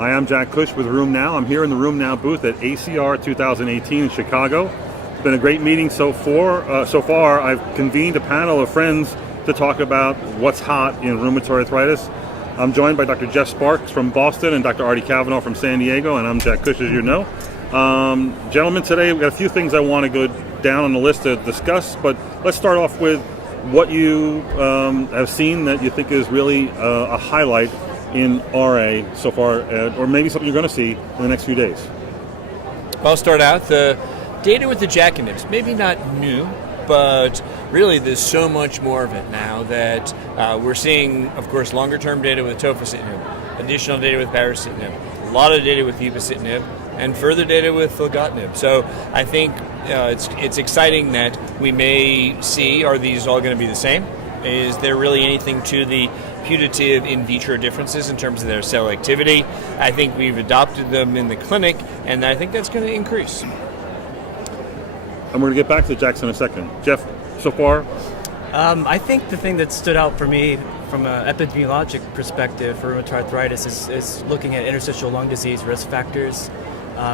Hi, I'm Jack Cush with RheumNow. I'm here in the RheumNow booth at ACR 2018 in Chicago. It's been a great meeting so far. I've convened a panel of friends to talk about what's hot in rheumatoid arthritis. I'm joined by Dr. Jeff Sparks from Boston and Dr. Artie Kavanaugh from San Diego, and I'm Jack Cush, as you know. Gentlemen, today we've got a few things I want to go down on the list to discuss, but let's start off with what you have seen that you think is really a highlight in RA so far, or maybe something you're going to see in the next few days. I'll start out. The data with the JAK inhibitors, maybe not new, but really there's so much more of it now that we're seeing, of course, longer-term data with tofacitinib, additional data with baricitinib, a lot of data with upadacitinib, and further data with filgotinib. So I think it's exciting that we may see, are these all going to be the same? Is there really anything to the putative in vitro differences in terms of their cell activity? I think we've adopted them in the clinic, and I think that's going to increase. And we're going to get back to Jackson in a second. Jeff, so far? I think the thing that stood out for me from an epidemiologic perspective for rheumatoid arthritis is looking at interstitial lung disease risk factors.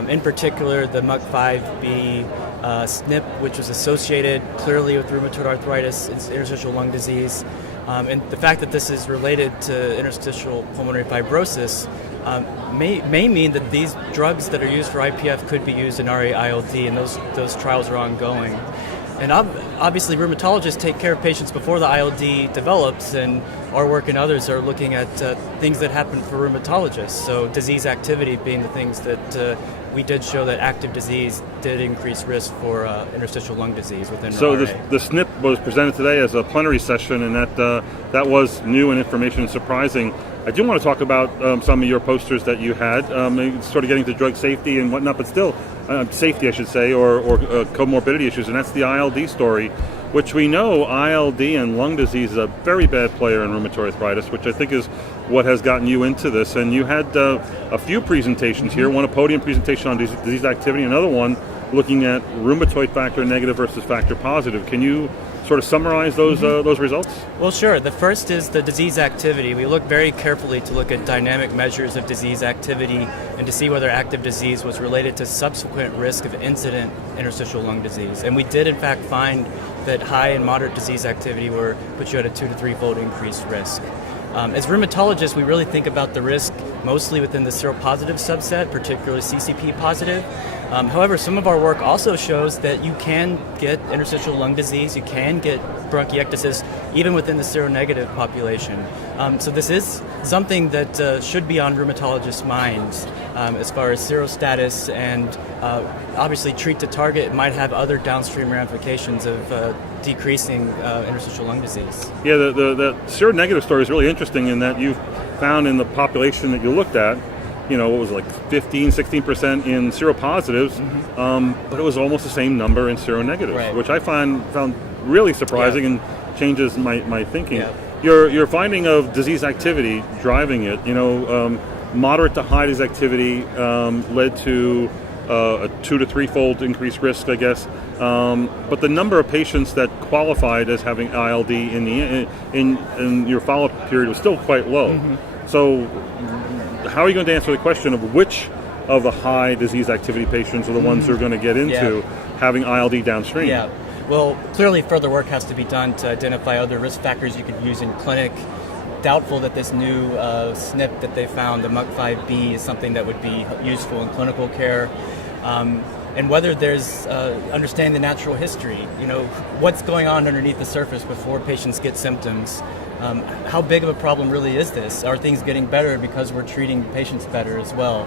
In particular, the MUC5B SNP, which was associated clearly with rheumatoid arthritis, interstitial lung disease. And the fact that this is related to interstitial pulmonary fibrosis may mean that these drugs that are used for IPF could be used in RA-ILD, and those trials are ongoing. And obviously, rheumatologists take care of patients before the ILD develops, and our work and others are looking at things that happen for rheumatologists. So disease activity being the things that we did show that active disease did increase risk for interstitial lung disease within RA. So the SNP was presented today as a plenary session, and that was new and information and surprising. I do want to talk about some of your posters that you had, sort of getting to drug safety and whatnot, but still safety, I should say, or comorbidity issues, and that's the ILD story, which we know ILD and lung disease is a very bad player in rheumatoid arthritis, which I think is what has gotten you into this. And you had a few presentations here, one a podium presentation on disease activity, another one looking at rheumatoid factor negative versus factor positive. Can you sort of summarize those results? Well, sure. The first is the disease activity. We look very carefully to look at dynamic measures of disease activity and to see whether active disease was related to subsequent risk of incident interstitial lung disease. And we did, in fact, find that high and moderate disease activity put you at a 2 to 3-fold increased risk. As rheumatologists, we really think about the risk mostly within the seropositive subset, particularly CCP positive. However, some of our work also shows that you can get interstitial lung disease, you can get bronchiectasis, even within the seronegative population. So this is something that should be on rheumatologists' minds as far as serostatus, and obviously treat to target might have other downstream ramifications of decreasing interstitial lung disease. Yeah, the seronegative story is really interesting in that you found in the population that you looked at, what was it, like 15, 16% in seropositives, but it was almost the same number in seronegatives, right, which I found really surprising, and changes my thinking. Yeah. Your finding of disease activity driving it, moderate to high disease activity led to a 2 to 3-fold increased risk, I guess. But the number of patients that qualified as having ILD in your follow-up period was still quite low. So how are you going to answer the question of which of the high disease activity patients are the ones who are going to get into having ILD downstream? Yeah. Well, clearly further work has to be done to identify other risk factors you could use in clinic. Doubtful that this new SNP that they found, the MUC5B, is something that would be useful in clinical care. And whether there's understanding the natural history, what's going on underneath the surface before patients get symptoms. How big of a problem really is this? Are things getting better because we're treating patients better as well?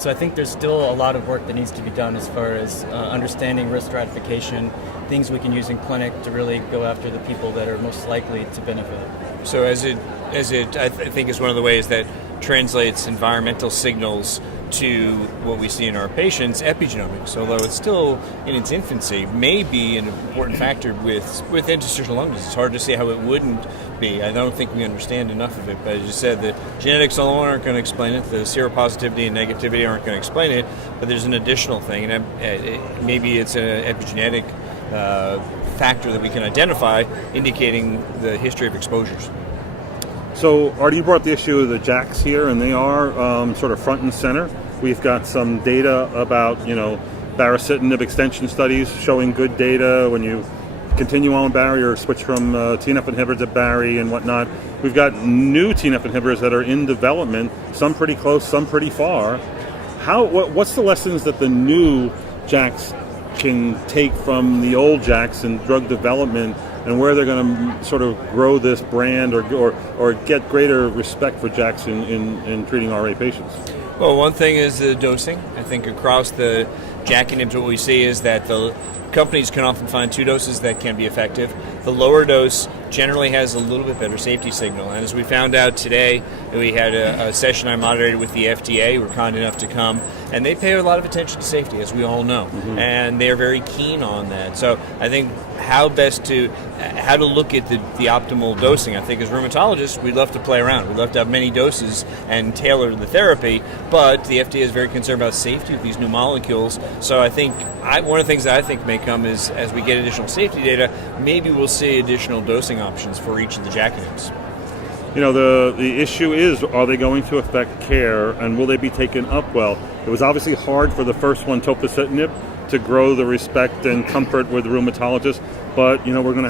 So I think there's still a lot of work that needs to be done as far as understanding risk stratification, things we can use in clinic to really go after the people that are most likely to benefit. So as it I think is one of the ways that translates environmental signals to what we see in our patients, epigenomics, although it's still in its infancy, may be an important factor with interstitial lung disease. It's hard to see how it wouldn't be. I don't think we understand enough of it, but as you said, the genetics alone aren't going to explain it, the seropositivity and negativity aren't going to explain it, but there's an additional thing, and maybe it's an epigenetic factor that we can identify indicating the history of exposures. So, Artie, you brought up the issue of the JAKs here, and they are sort of front and center. We've got some data about, baricitinib extension studies showing good data when you continue on with Barry or switch from TNF inhibitors to Barry and whatnot. We've got new TNF inhibitors that are in development, some pretty close, some pretty far. What's the lessons that the new JAKs can take from the old JAKs in drug development, and where they're going to sort of grow this brand or get greater respect for JAKs in treating RA patients? Well, one thing is the dosing. I think across the JAK inhibitors, what we see is that the companies can often find 2 doses that can be effective. The lower dose generally has a little bit better safety signal. And as we found out today, we had a session I moderated with the FDA, who were kind enough to come, and they pay a lot of attention to safety, as we all know. Mm-hmm. And they're very keen on that. So I think how to look at the optimal dosing. I think as rheumatologists, we'd love to play around. We'd love to have many doses and tailor the therapy, but the FDA is very concerned about safety with these new molecules. So I think one of the things that I think may come is, as we get additional safety data, maybe we'll see additional dosing options for each of the JAK inhibitors. The issue is, are they going to affect care, and will they be taken up well? It was obviously hard for the first one, tofacitinib, to grow the respect and comfort with rheumatologists, but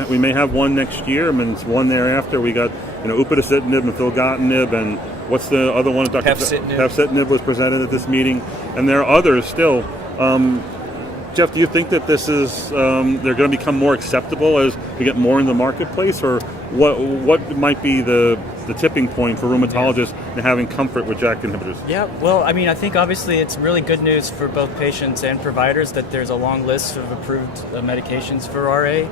we may have one next year, and it's one thereafter. We got upadacitinib and filgotinib, and what's the other one? Pevcitinib was presented at this meeting, and there are others still. Jeff, do you think that this is they're going to become more acceptable as we get more in the marketplace, or what might be the tipping point for rheumatologists in having comfort with JAK inhibitors? Yeah, well, I think obviously it's really good news for both patients and providers that there's a long list of approved medications for RA.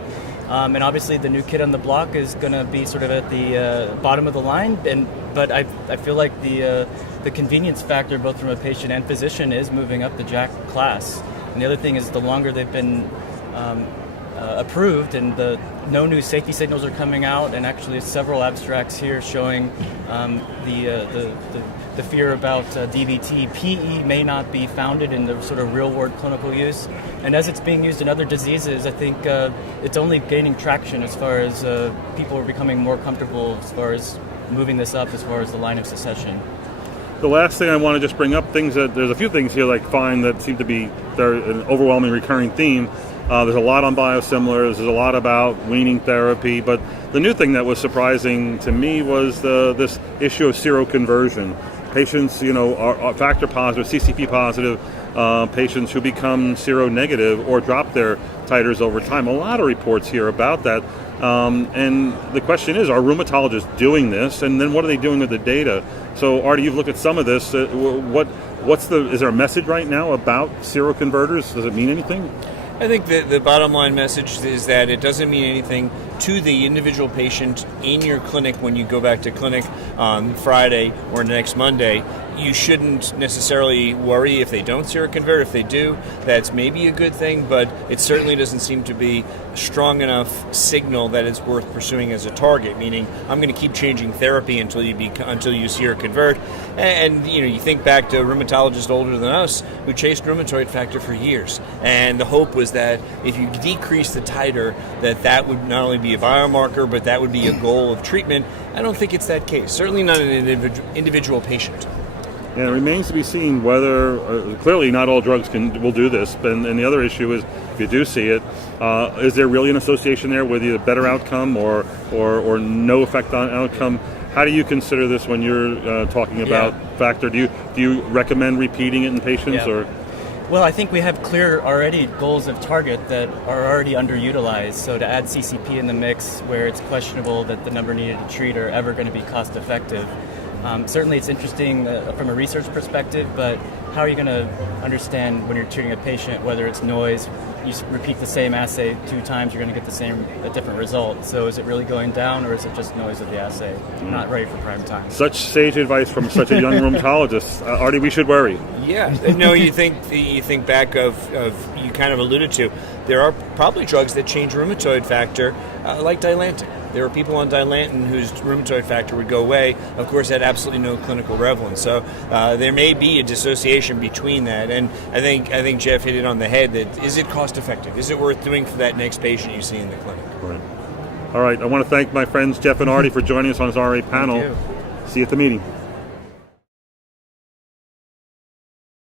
And obviously the new kid on the block is going to be sort of at the bottom of the line, but I feel like the convenience factor, both from a patient and physician, is moving up the JAK class. And the other thing is, the longer they've been approved, and no new safety signals are coming out, and actually several abstracts here showing the fear about DVT. PE may not be founded in the sort of real-world clinical use, and as it's being used in other diseases, I think it's only gaining traction as far as people are becoming more comfortable as far as moving this up as far as the line of succession. The last thing I want to just bring up, there's a few things here like fine that seem to be an overwhelming recurring theme. There's a lot on biosimilars, there's a lot about weaning therapy, but the new thing that was surprising to me was this issue of seroconversion. Patients, are factor positive, CCP positive, patients who become seronegative or drop their titers over time. A lot of reports here about that. And the question is, are rheumatologists doing this? And then what are they doing with the data? So, Artie, you've looked at some of this. Is there a message right now about seroconverters? Does it mean anything? I think the bottom line message is that it doesn't mean anything to the individual patient in your clinic when you go back to clinic on Friday or next Monday. You shouldn't necessarily worry if they don't seroconvert. If they do, that's maybe a good thing, but it certainly doesn't seem to be a strong enough signal that it's worth pursuing as a target, meaning I'm going to keep changing therapy until you seroconvert. And you think back to rheumatologists older than us who chased rheumatoid factor for years, and the hope was that if you decrease the titer, that would not only be a biomarker, but that would be a goal of treatment. I don't think it's that case, certainly not in an individual patient. And it remains to be seen whether, clearly not all drugs will do this, and the other issue is, if you do see it, is there really an association there with either better outcome or no effect on outcome? How do you consider this when you're talking about factor? Do you recommend repeating it in patients? Or? Well, I think we have clear already goals of target that are already underutilized. So to add CCP in the mix where it's questionable that the number needed to treat are ever going to be cost effective. Certainly it's interesting from a research perspective, but how are you going to understand when you're treating a patient whether it's noise? You repeat the same assay 2 times, you're going to get a different result. So is it really going down, or is it just noise of the assay? Not ready for prime time. Such sage advice from such a young rheumatologist. Artie, we should worry. Yeah. No, you think back of you kind of alluded to, there are probably drugs that change rheumatoid factor, like Dilantin. There are people on Dilantin whose rheumatoid factor would go away. Of course, had absolutely no clinical relevance. So there may be a dissociation between that. And I think Jeff hit it on the head. That is it cost effective? Is it worth doing for that next patient you see in the clinic? Right. All right, I want to thank my friends Jeff and Artie for joining us on this RA panel. you. See you at the meeting.